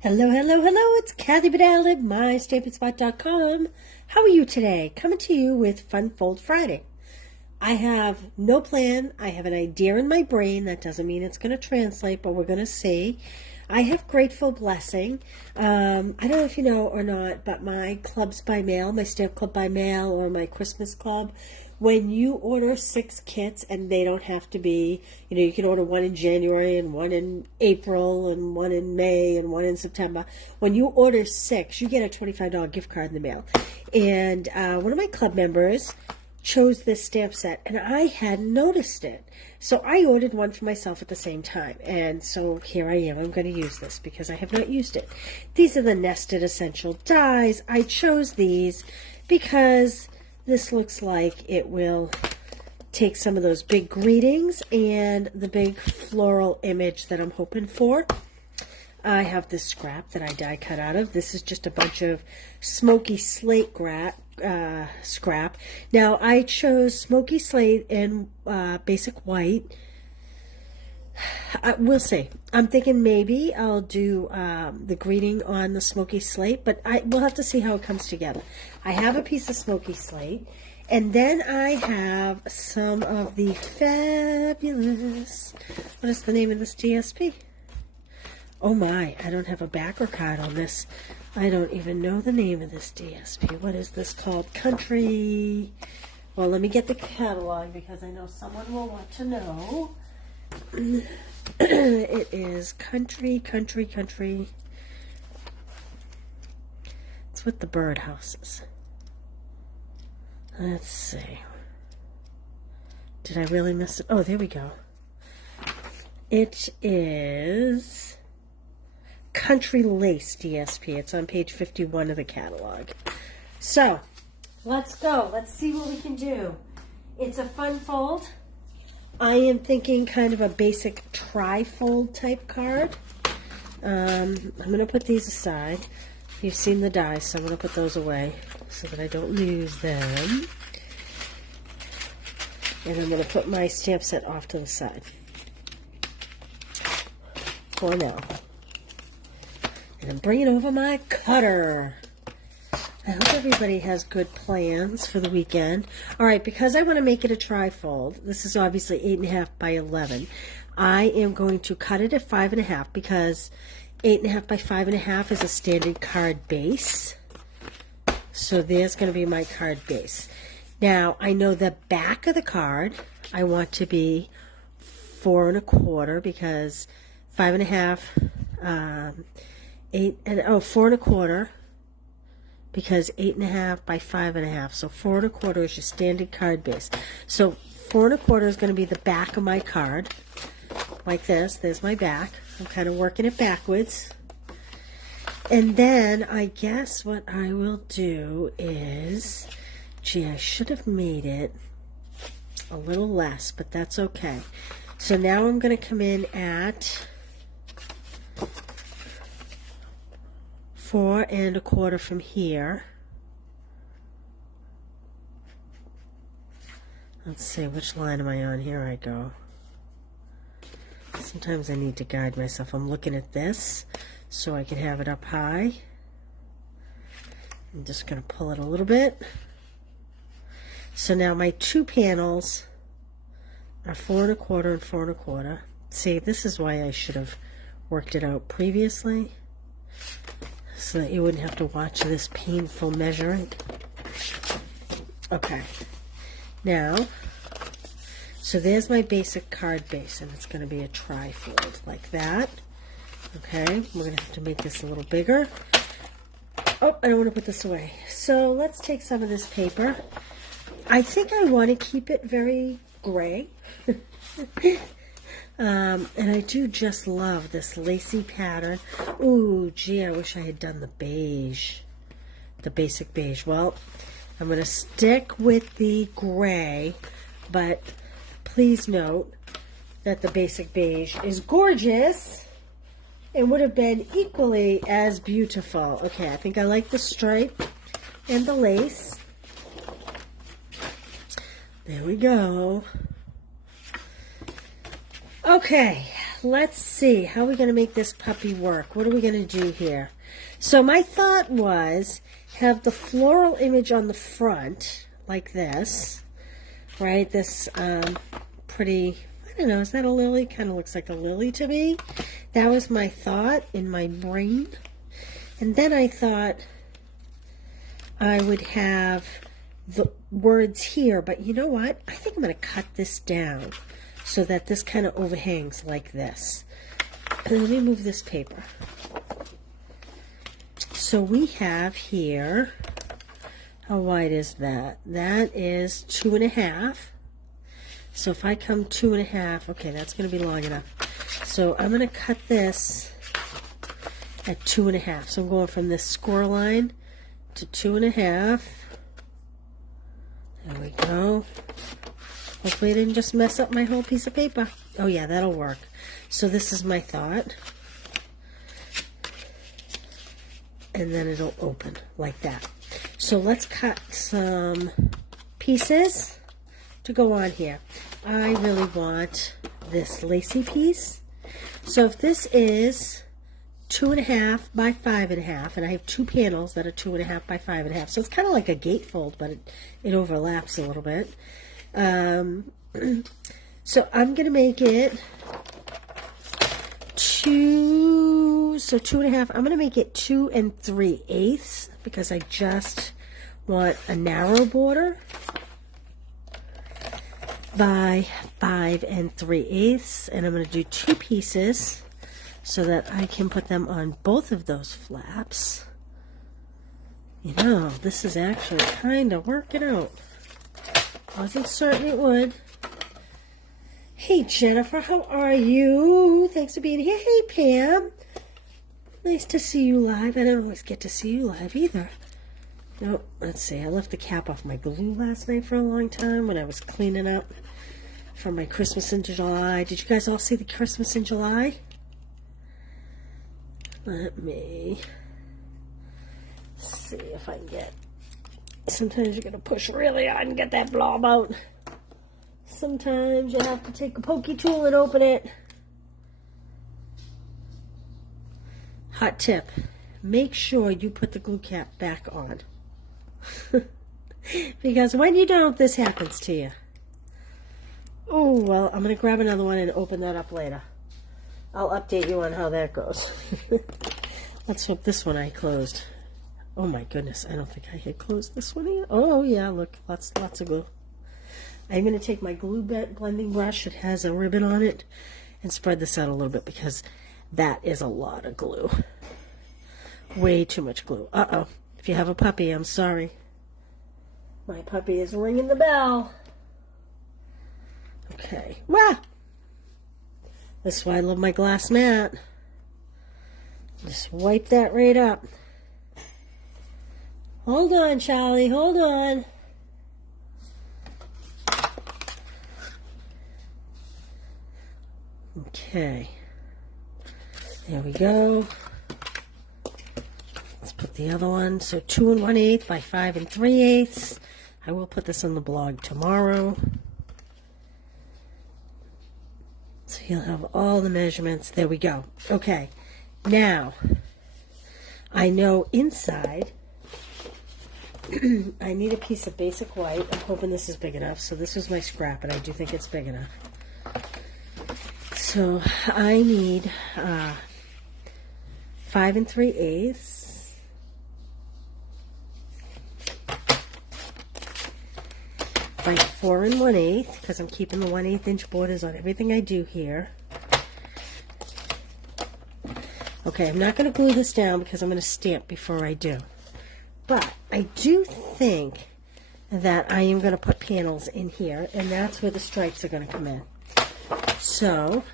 Hello, hello, hello. It's Kathy Bedell at MyStampingSpot.com. How are you today? Coming to you with Fun Fold Friday. I have no plan. I have an idea in my brain. That doesn't mean it's going to translate, but we're going to see. I have Grateful Blessing. I don't know if you know or not, but my clubs by mail, my stamp club by mail or my Christmas club, when you order 6 kits, and they don't have to be, you can order one in January and one in April and one in May and one in September. When you order 6, you get a $25 gift card in the mail. And one of my club members chose this stamp set, and I hadn't noticed it. So I ordered one for myself at the same time. And so here I am. I'm going to use this because I have not used it. These are the Nested Essential Dies. I chose these because this looks like it will take some of those big greetings and the big floral image that I'm hoping for. I have this scrap that I die cut out of. This is just a bunch of smoky slate scrap. Now I chose smoky slate and basic white. We'll see. I'm thinking maybe I'll do the greeting on the smoky slate, but we'll have to see how it comes together. I have a piece of smoky slate, and then I have some of the fabulous, what is the name of this DSP? Oh my, I don't have a backer card on this. I don't even know the name of this DSP. What is this called? Country. Well, let me get the catalog because I know someone will want to know. It is Country. It's with the birdhouses. Let's see. Did I really miss it? Oh, there we go. It is Country Lace DSP. It's on page 51 of the catalog. So, let's go. Let's see what we can do. It's a fun fold. I am thinking kind of a basic tri-fold type card. I'm going to put these aside. You've seen the dies, so I'm going to put those away so that I don't lose them. And I'm going to put my stamp set off to the side for now. And I'm bringing over my cutter. I hope everybody has good plans for the weekend. All right, because I want to make it a tri-fold, this is obviously 8.5 by 11. I am going to cut it at 5.5 because 8.5 by 5.5 is a standard card base. So there's going to be my card base. Now, I know the back of the card I want to be 4 1/4 because 5.5, 4 1/4 because 8.5 by 5.5. So 4 1/4 is your standard card base. So 4 1/4 is going to be the back of my card, like this. There's my back. I'm kind of working it backwards. And then I guess what I will do is, gee, I should have made it a little less, but that's okay. So now I'm going to come in at 4 1/4 from here. Let's see, which line am I on? Here I go. Sometimes I need to guide myself. I'm looking at this so I can have it up high. I'm just going to pull it a little bit. So now my 2 panels are 4 1/4 and 4 1/4. See, this is why I should have worked it out previously, so that you wouldn't have to watch this painful measuring. Okay. Now, so there's my basic card base, and it's going to be a tri-fold like that. Okay, we're going to have to make this a little bigger. Oh, I don't want to put this away. So let's take some of this paper. I think I want to keep it very gray. And I do just love this lacy pattern. Ooh, gee, I wish I had done the beige, the basic beige. Well, I'm going to stick with the gray, but please note that the basic beige is gorgeous and would have been equally as beautiful. Okay, I think I like the stripe and the lace. There we go. Okay, let's see. How are we going to make this puppy work? What are we going to do here? So my thought was have the floral image on the front, like this, right? This pretty, I don't know, is that a lily? Kind of looks like a lily to me. That was my thought in my brain. And then I thought I would have the words here, but you know what? I think I'm going to cut this down so that this kind of overhangs like this. And let me move this paper. So we have here, how wide is that? That is 2.5. So if I come 2.5, okay, that's going to be long enough. So I'm going to cut this at 2.5. So I'm going from this score line to 2.5. There we go. Hopefully I didn't just mess up my whole piece of paper. Oh yeah, that'll work. So this is my thought. And then it'll open like that. So let's cut some pieces to go on here. I really want this lacy piece. So if this is 2.5 by 5.5, and I have 2 panels that are 2.5 by 5.5, so it's kind of like a gatefold, but it overlaps a little bit. So I'm going to make it 2.5. I'm going to make it 2 3/8 because I just want a narrow border by 5 3/8, and I'm going to do 2 pieces so that I can put them on both of those flaps. You know, this is actually kind of working out. Wasn't certain it would. Hey Jennifer, how are you? Thanks for being here. Hey Pam. Nice to see you live. I don't always get to see you live either. No, let's see. I left the cap off my glue last night for a long time when I was cleaning up for my Christmas in July. Did you guys all see the Christmas in July? Let me see if I can get... Sometimes you're going to push really hard and get that blob out. Sometimes you have to take a pokey tool and open it. Hot tip. Make sure you put the glue cap back on. Because when you don't, this happens to you. Oh, well, I'm going to grab another one and open that up later. I'll update you on how that goes. Let's hope this one I closed. Oh my goodness, I don't think I had closed this one either. Oh yeah, look, lots of glue. I'm going to take my glue blending brush, it has a ribbon on it, and spread this out a little bit because that is a lot of glue. Way too much glue. Uh-oh. If you have a puppy, I'm sorry. My puppy is ringing the bell. Okay. Wah! That's why I love my glass mat. Just wipe that right up. Hold on, Charlie. Hold on. Okay. There we go. Let's put the other one. So 2 1/8 by 5 3/8. I will put this on the blog tomorrow. So you'll have all the measurements. There we go. Okay. Now, I know inside I need a piece of basic white. I'm hoping this is big enough. So this was my scrap, and I do think it's big enough. So I need 5 3/8. By 4 1/8, because I'm keeping the 1/8 inch borders on everything I do here. Okay, I'm not going to glue this down because I'm going to stamp before I do. But I do think that I am going to put panels in here, and that's where the stripes are going to come in. So,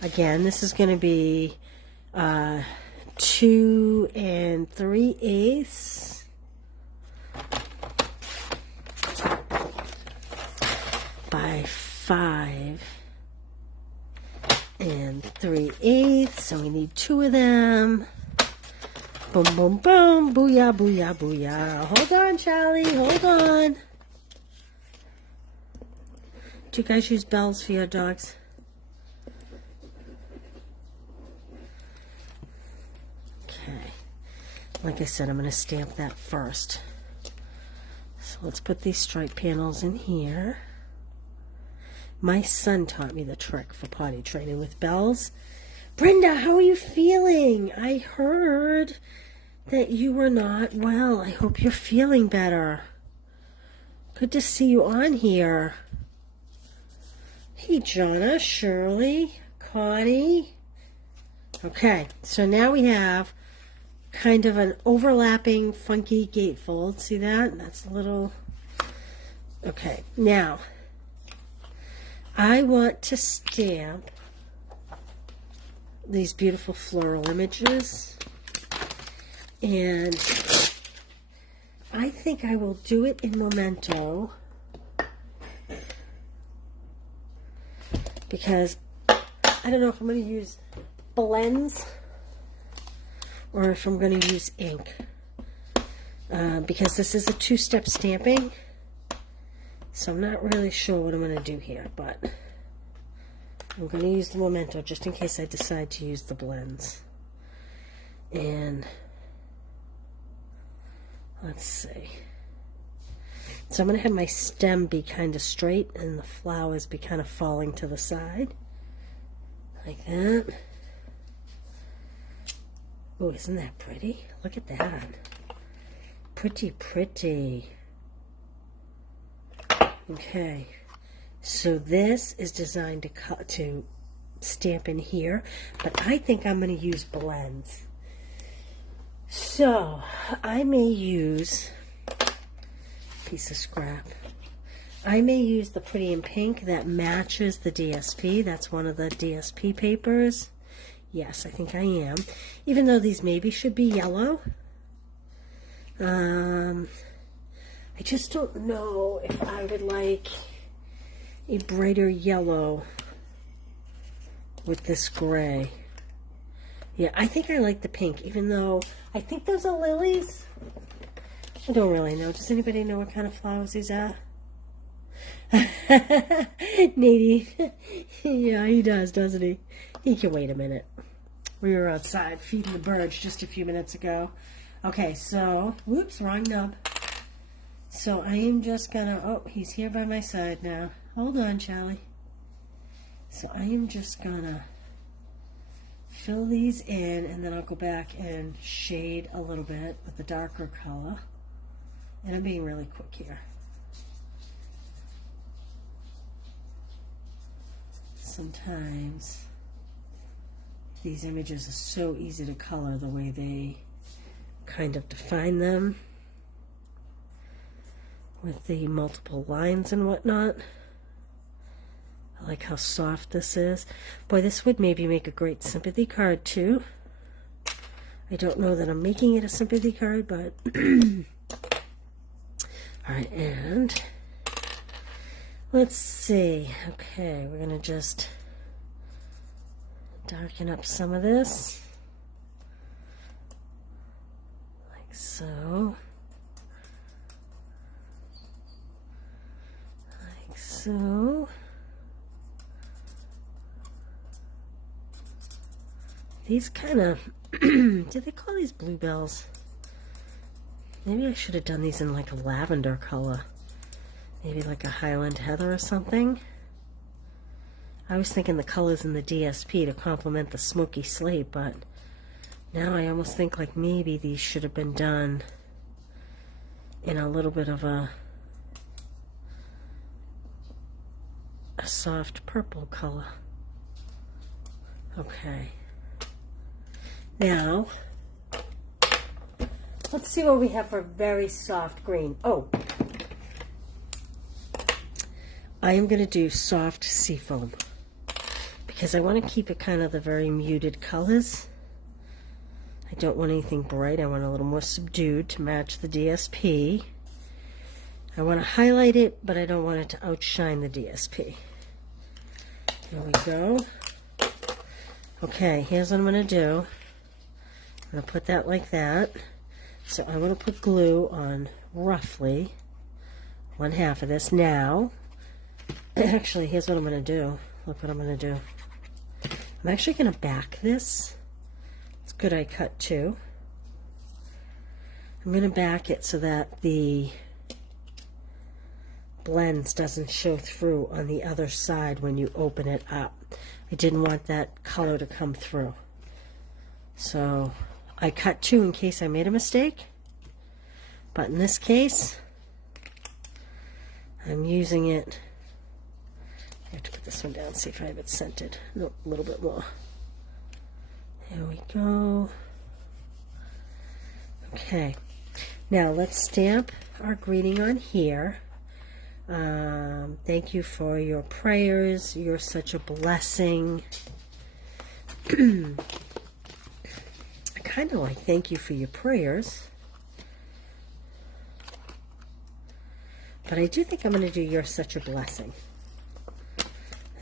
again, this is going to be 2 3/8 by 5 3/8. So we need 2 of them. Boom, boom, boom. Booyah, booyah, booyah. Hold on, Charlie. Hold on. Do you guys use bells for your dogs? Like I said, I'm going to stamp that first. So let's put these stripe panels in here. My son taught me the trick for potty training with bells. Brenda, how are you feeling? I heard that you were not well. I hope you're feeling better. Good to see you on here. Hey, Jonna, Shirley, Connie. Okay, so now we have kind of an overlapping funky gatefold. See that? That's a little... Okay, now I want to stamp these beautiful floral images, and I think I will do it in Memento because I don't know if I'm going to use blends or if I'm going to use ink, because this is a two-step stamping, so I'm not really sure what I'm going to do here, but I'm going to use the Memento just in case I decide to use the blends. And let's see. So I'm going to have my stem be kind of straight and the flowers be kind of falling to the side, like that. Oh, isn't that pretty? Look at that. Pretty, pretty. Okay. So this is designed to stamp in here, but I think I'm going to use blends. So I may use a piece of scrap. I may use the Pretty in Pink that matches the DSP. That's one of the DSP papers. Yes, I think I am. Even though these maybe should be yellow. I just don't know if I would like a brighter yellow with this gray. Yeah, I think I like the pink, even though I think those are lilies. I don't really know. Does anybody know what kind of flowers these are? Nadine. Yeah, he does, doesn't he? He can wait a minute. We were outside feeding the birds just a few minutes ago. Okay, so, whoops, wrong nub. So I am just gonna, oh, he's here by my side now. Hold on, Charlie. So I am just gonna fill these in, and then I'll go back and shade a little bit with the darker color. And I'm being really quick here. Sometimes these images are so easy to color the way they kind of define them with the multiple lines and whatnot. I like how soft this is. Boy, this would maybe make a great sympathy card too. I don't know that I'm making it a sympathy card, but alright, and let's see. Okay, we're gonna just darken up some of this like so, like so. These kind of do they call these bluebells? Maybe I should have done these in like a lavender color, maybe like a Highland Heather or something. I was thinking the colors in the DSP to complement the smoky slate, but now I almost think like maybe these should have been done in a little bit of a soft purple color. Okay. Now, let's see what we have for very soft green. Oh, I am going to do soft seafoam because I want to keep it kind of the very muted colors. I don't want anything bright. I want a little more subdued to match the DSP. I want to highlight it, but I don't want it to outshine the DSP. There we go. Okay, here's what I'm going to do. I'm going to put that like that. So I'm going to put glue on roughly 1/2 of this. Now, actually, here's what I'm going to do. Look what I'm going to do. I'm actually going to back this. It's good I cut two. I'm going to back it so that the blends doesn't show through on the other side when you open it up. I didn't want that color to come through. So I cut 2 in case I made a mistake. But in this case, I'm using it. I have to put this one down, see if I have it scented. No, a little bit more. There we go. Okay. Now let's stamp our greeting on here. Thank you for your prayers. You're such a blessing. I kind of like thank you for your prayers. But I do think I'm going to do you're such a blessing.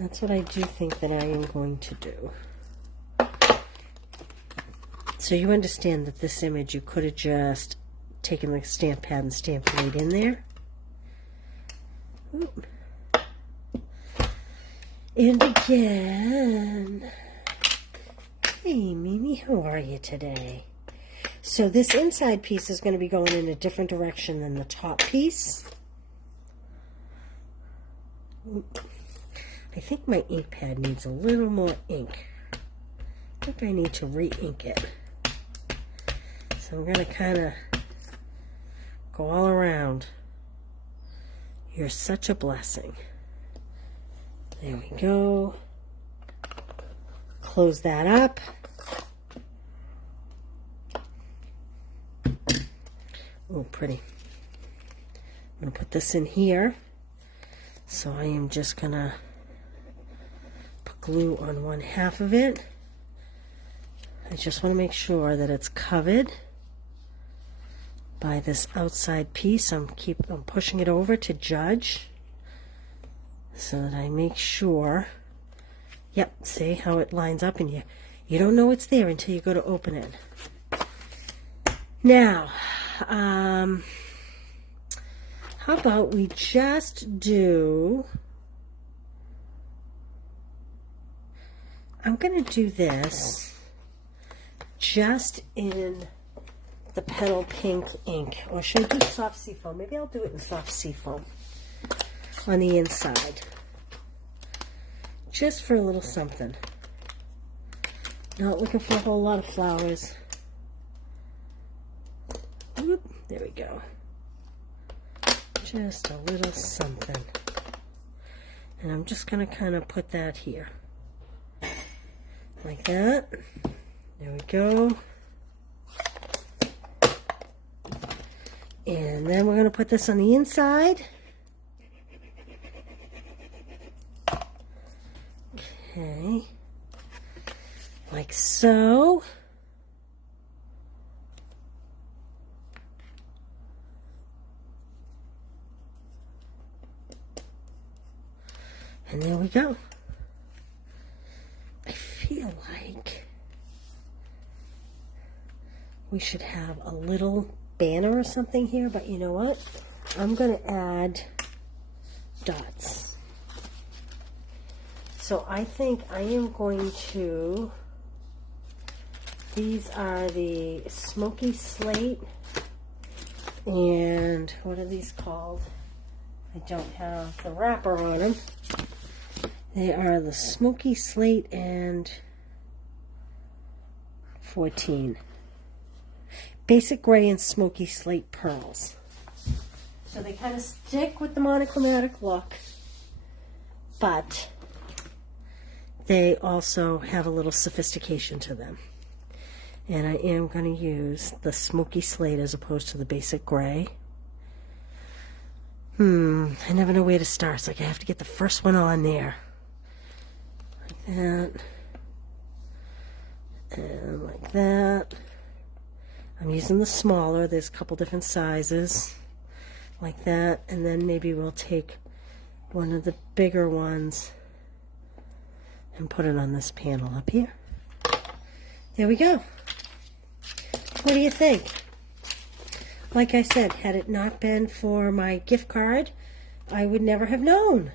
That's what I do think that I am going to do. So you understand that this image, you could have just taken the stamp pad and stamped right in there. Oop. And again. Hey, Mimi, how are you today? So this inside piece is going to be going in a different direction than the top piece. Oop. I think my ink pad needs a little more ink. I think I need to re-ink it. So I'm going to kind of go all around. You're such a blessing. There we go. Close that up. Oh, pretty. I'm going to put this in here. So I am just going to put glue on one half of it. I just want to make sure that it's covered by this outside piece. I'm pushing it over to judge so that I make sure. Yep, see how it lines up, and you don't know it's there until you go to open it. Now, how about we just do, I'm going to do this just in the petal pink ink, or should I do soft seafoam? Maybe I'll do it in soft seafoam on the inside, just for a little something. Not looking for a whole lot of flowers. Whoop, there we go. Just a little something. And I'm just going to kind of put that here. Like that. There we go. And then we're going to put this on the inside. Okay. Like so. And there we go. I feel like we should have a little banner or something here, but you know what? I'm going to add dots. So I think I am going to, these are the Smoky Slate, and what are these called? I don't have the wrapper on them. They are the Smoky Slate and 14. Basic Gray and Smoky Slate Pearls. So they kind of stick with the monochromatic look, but they also have a little sophistication to them. And I am going to use the Smoky Slate as opposed to the Basic Gray. I never know where to start. It's like I have to get the first one on there. Like that. And like that. I'm using the smaller. There's a couple different sizes. Like that. And then maybe we'll take one of the bigger ones and put it on this panel up here. There we go. What do you think? Like I said, had it not been for my gift card, I would never have known.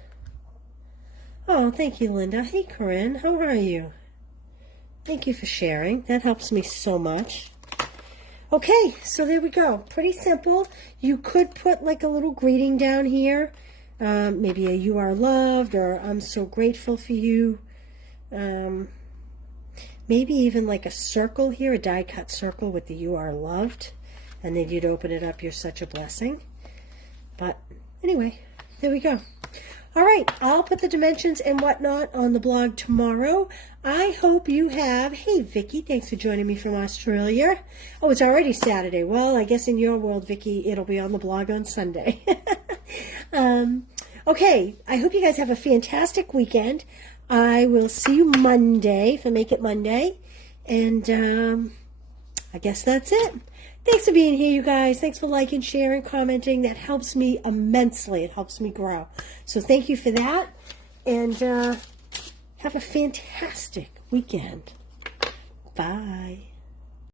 Oh, thank you, Linda. Hey, Corinne. How are you? Thank you for sharing. That helps me so much. Okay, so there we go. Pretty simple. You could put like a little greeting down here. Maybe a "you are loved" or "I'm so grateful for you." Maybe even like a circle here, a die cut circle with the "you are loved." And then you'd open it up, "you're such a blessing." But anyway, there we go. All right, I'll put the dimensions and whatnot on the blog tomorrow. I hope you have... Hey, Vicky, thanks for joining me from Australia. Oh, it's already Saturday. Well, I guess in your world, Vicky, it'll be on the blog on Sunday. Okay, I hope you guys have a fantastic weekend. I will see you Monday, if I make it Monday. And I guess that's it. Thanks for being here, you guys. Thanks for liking, sharing, commenting. That helps me immensely. It helps me grow. So thank you for that. And have a fantastic weekend. Bye.